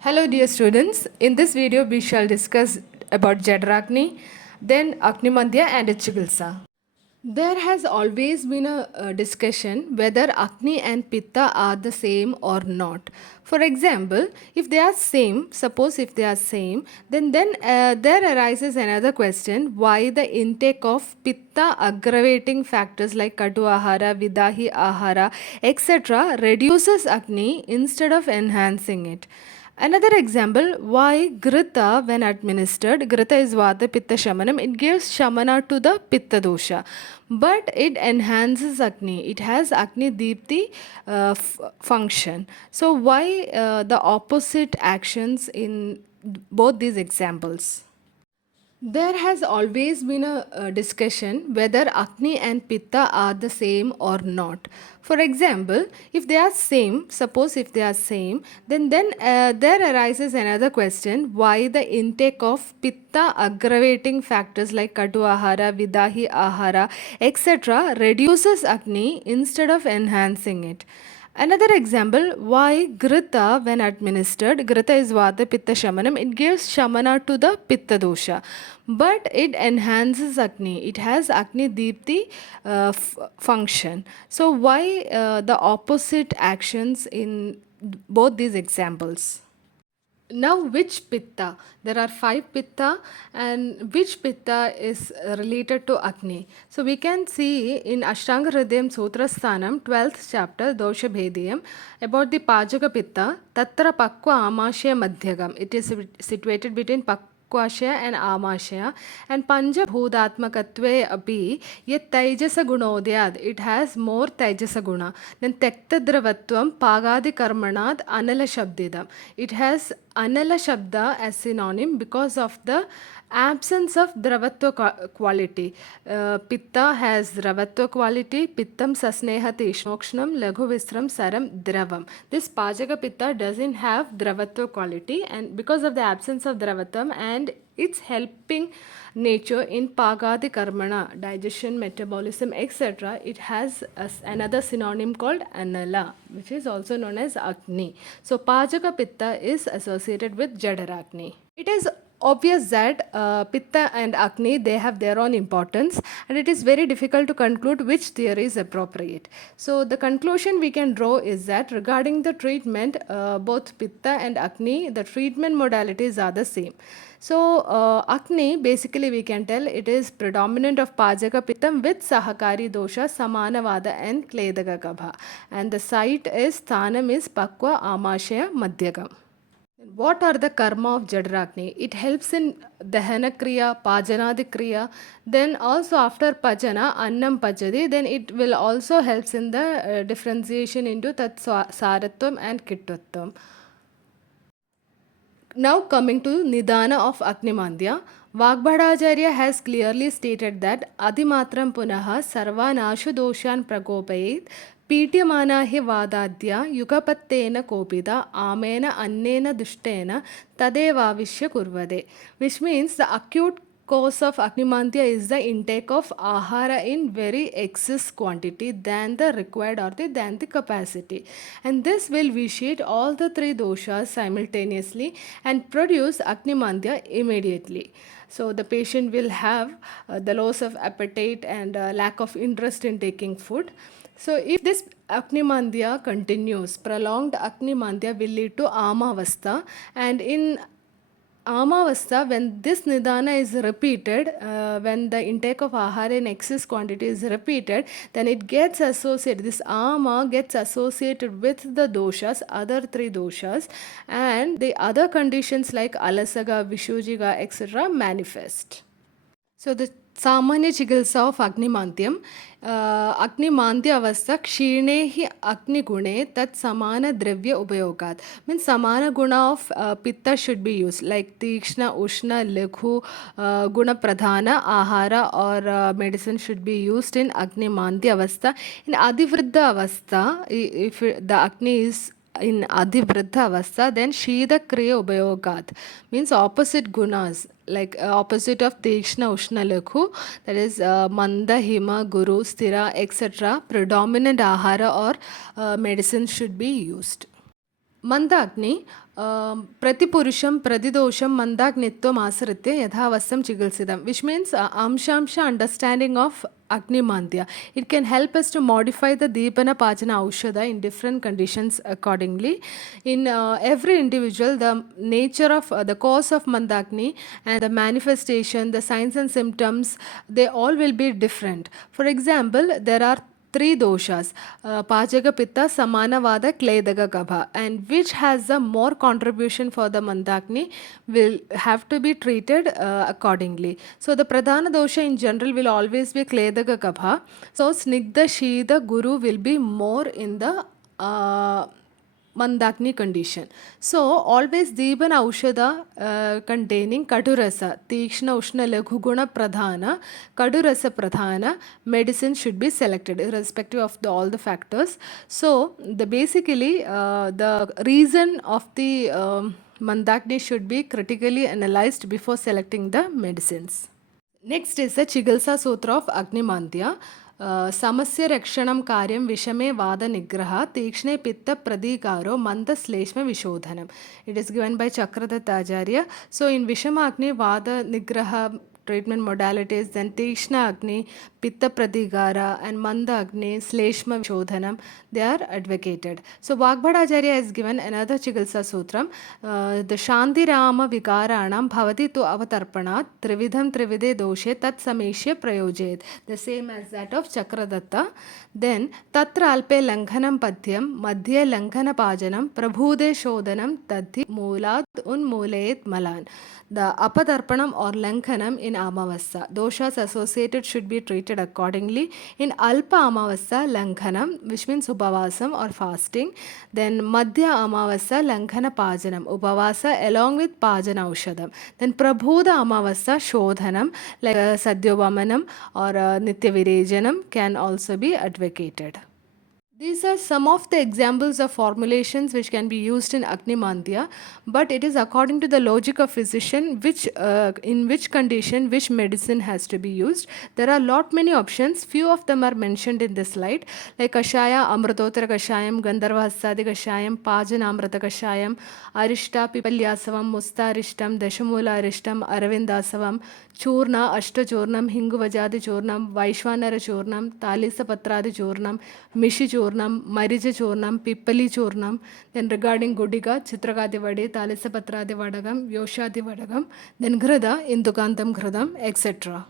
Hello dear students, in this video we shall discuss about Jadarakni, then Agnimandya and Chikitsa. There has always been a discussion whether Agni and Pitta are the same or not. For example, if they are same, suppose if they are same, then there arises another question: why the intake of Pitta aggravating factors like Katu Ahara, Vidahi Ahara, etc. reduces Agni instead of enhancing it. Another example, why Grita, when administered, Grita is Vata Pitta Shamanam, it gives Shamana to the Pitta dosha, but it enhances Agni. It has Agni Deepti function. So, why the opposite actions in both these examples? There has always been a discussion whether Agni and Pitta are the same or not. For example, if they are same, suppose if they are same, then there arises another question: why the intake of Pitta aggravating factors like Katu Ahara, Vidahi Ahara, etc. reduces Agni instead of enhancing it. Another example, why Grita, when administered, Grita is Vata Pitta Shamanam, it gives Shamana to the Pitta dosha, but it enhances Agni. It has Agni Deepti function. So, why the opposite actions in both these examples? Now, which pitta? There are five pitta, and which pitta is related to Agni? So, we can see in Ashtanga Hridayam Sutra Sthanam, 12th chapter, Dosha Bhediyam, about the Pajaka pitta, Tatra Pakwa Amashya Madhyagam. It is situated between Pakwashya and Amashya, and Panja Bhudatmakatve api yet Taijasa Gunodhyad. It has more Taijasa Guna. Then Tekta Dravatvam Pagadi Karmanad Anala Shabdidam. It has Anala Shabda as synonym because of the absence of Dravatva quality. Pitta has Dravatva quality. Pittam Sasnehati Ishmokshnam Laghu Visram Saram Dravam. This Pajaka Pitta doesn't have Dravatva quality, and because of the absence of Dravatam and its helping nature in Pagadi Karmana, digestion, metabolism, etc., it has another synonym called Anala, which is also known as Agni. So, Pajaka Pitta is associated with Jadarakni. It is obvious that Pitta and Agni, they have their own importance, and it is very difficult to conclude which theory is appropriate. So the conclusion we can draw is that regarding the treatment, both Pitta and Agni, the treatment modalities are the same. So Agni, basically we can tell it is predominant of Pajaka Pittam with Sahakari dosha, Samanavada and Kledaka Gabha, and the site is Sthanam is Pakwa Amashaya Madhyagam. What are the karma of Jadarakni? It helps in Dahana Kriya, Pajanadi Kriya. Then also after Pajana, Annam Pachadi, then it will also helps in the differentiation into Tat Saratvam and Kittvatvam. Now coming to Nidana of Agnimandya, Vagbhadacharya has clearly stated that Adimatram Punaha Sarvanashu Doshan Pragopayet पीट्यमाना हि वादाद्या युगपत्तेन कोपिता आमेन अन्नेन दुष्टेन तदेवाविश्य कुर्वदे, which means the acute cause of Agnimandya is the intake of ahara in very excess quantity than the required or than the capacity, and this will vitiate all the three doshas simultaneously and produce Agnimandya immediately. So the patient will have the loss of appetite and lack of interest in taking food. So if this Agnimandya continues, prolonged Agnimandya will lead to Amavastha, and in Amavastha, when this Nidana is repeated, when the intake of Ahara in excess quantity is repeated, then it gets associated, this Ama gets associated with the doshas, other three doshas, and the other conditions like Alasaga, Vishujiga, etc. manifest. So the सामान्य चिकित्सा of अग्निमांद्यम अग्निमांद्य अवस्था क्षीणे ही अग्निगुणे तत् समान द्रव्य उपयोगात् means समान गुण of पित्त should be use like तीक्ष्ण उष्ण लघु गुण प्रधान आहार और medicine should be used in agnimandya avastha in adhivriddha avastha if the agni is in adhivriddha avastha, then shida kriya upayogat means opposite gunas, like opposite of tikshna ushna lakhu, that is manda hima guru sthira etc. predominant ahara or medicine should be used. मन्दाग्नि प्रतिपुरुषं प्रतिदोषं मन्दाग्नित्वम् आश्रित्य यथावस्थं चिकित्सितं, which means amshamsha understanding of Agnimandya. It can help us to modify the Deepana Pachana Aushadha in different conditions accordingly. In every individual, the nature of the cause of Mandakni and the manifestation, the signs and symptoms, they all will be different. For example, there are three doshas, Pachaka Pitta, Samanavada, Kledaga Gabha, and which has the more contribution for the Mandakni will have to be treated accordingly. So the Pradhana dosha in general will always be Kledaga Gabha. So Snigdha Shida Guru will be more in the Mandakni condition. So always Deepan Aushadha containing Kadurasa, Tikshna Ushna Laghuguna Pradhana, Kadurasa Pradhana medicine should be selected irrespective of all the factors. So the basically the reason of the Mandakni should be critically analyzed before selecting the medicines. Next is the Chikitsa Sutra of Agnimandya. समस्य रक्षणं कार्यं विषमे वादनिग्रह तीक्ष्णे पित्त प्रदीकारो मंदश्लेष्म विशोधनम. It is given by Chakradatta Acharya. So in Vishama Agni, Vada Nigraha treatment modalities, then Tikshna Agni, Pitta Pradigara, and Manda Agni, Sleshma Shodhanam, they are advocated. So Vagbhadacharya has given another Chikitsa Sutram, the Shanti Rama Vikaranam Bhavati tu Avatarpanat, Trividham Trivide Doshe Tat Sameshya Prayojet, the same as that of Chakradatta. Then Tatra Alpe Langhanam Padhyam, Madhya Langhana Pajanam, Prabhude Shodhanam, Tadhi Moolat Unmoolayet Malan. The apadarpanam or lankhanam in Amavassa, doshas associated should be treated accordingly. In Alpa Amavassa, lankhanam, which means upavasam or fasting. Then Madhya Amavassa, lankhana pajanam, upavasa along with pajana ushadam. Then Prabhuda Amavassa, shodhanam, like Sadhyovamanam or Nitya Virejanam can also be advocated. These are some of the examples of formulations which can be used in Agnimandya, but it is according to the logic of physician which in which condition which medicine has to be used. There are lot many options. Few of them are mentioned in this slide, like Kashaya, Amritottara Kashayam, Gandharva Hastadi Kashayam, Pajanamrita Kashayam, Arishta Pipalyasavam, Mustarishtam, Dashamula Arishtam, Aravindasavam, Churna, Ashtachurnam, Hinguvajadi Churnam, Vaishwanara Churnam, Talisa Patradi Churnam, Mishi Churnam, Marija Churnam, Pippali Churnam. Then regarding Gudiga, Chitrakadi Vade, Talisa Patradi Vadagam, Yoshadi Vadagam, then Ghrada, IndukantamGhradam, etc.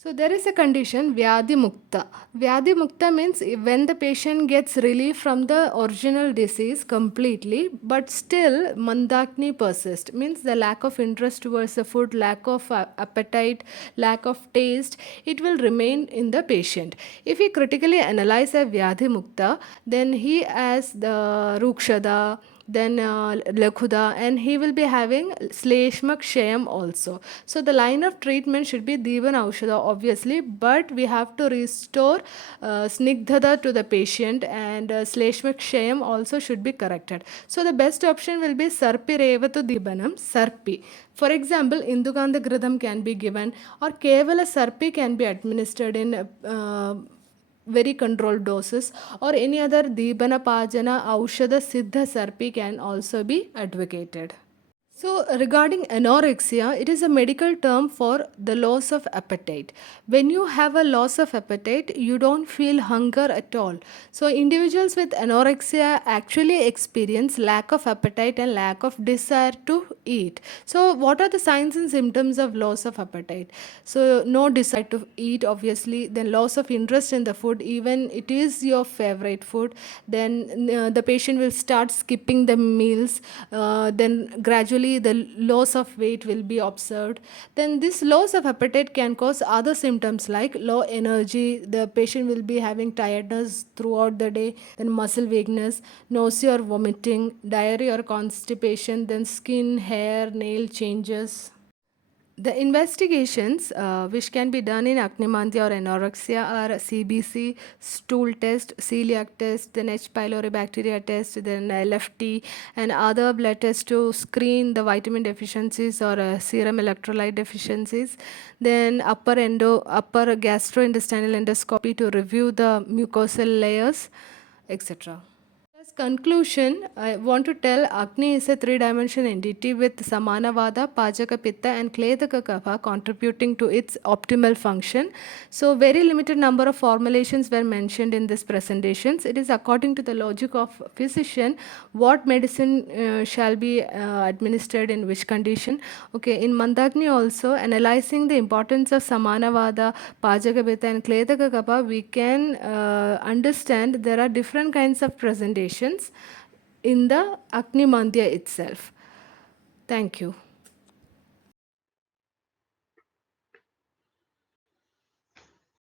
So there is a condition Vyadhi Mukta. Vyadhi Mukta means when the patient gets relief from the original disease completely, but still Mandakni persists. Means the lack of interest towards the food, lack of appetite, lack of taste, it will remain in the patient. If we critically analyze a Vyadhi Mukta, then he has the Rukshada, then Lakhuda, and he will be having Sleshma Kshayam also. So the line of treatment should be Divan Aushadha obviously, but we have to restore Snigdhada to the patient, and Sleshma Kshayam also should be corrected. So the best option will be Sarpi Revatu Dibanam, Sarpi. For example, Indukanda Gradam can be given, or Kevala Sarpi can be administered in very controlled doses, or any other Dibana Pajana Aushadha Siddha Sarpi can also be advocated. So regarding anorexia, it is a medical term for the loss of appetite. When you have a loss of appetite, you don't feel hunger at all. So individuals with anorexia actually experience lack of appetite and lack of desire to eat. So what are the signs and symptoms of loss of appetite? So no desire to eat obviously, then loss of interest in the food even it is your favorite food, then the patient will start skipping the meals, then gradually the loss of weight will be observed. Then this loss of appetite can cause other symptoms like low energy, the patient will be having tiredness throughout the day, then muscle weakness, nausea or vomiting, diarrhea or constipation, then skin, hair, nail changes. The investigations which can be done in Agnimandya or anorexia are CBC, stool test, celiac test, then H. pylori bacteria test, then LFT, and other blood tests to screen the vitamin deficiencies or serum electrolyte deficiencies. Then upper gastrointestinal endoscopy to review the mucosal layers, etc. Conclusion, I want to tell Agni is a three-dimensional entity with Samanavada, Pajaka Pitta and Kledaka Kapha contributing to its optimal function. So very limited number of formulations were mentioned in this presentations. It is according to the logic of physician what medicine shall be administered in which condition. Okay, in Mandagni also analyzing the importance of Samanavada, Pajaka Pitta and Kledaka Kapha, we can understand there are different kinds of presentations in the Agnimandya itself. Thank you.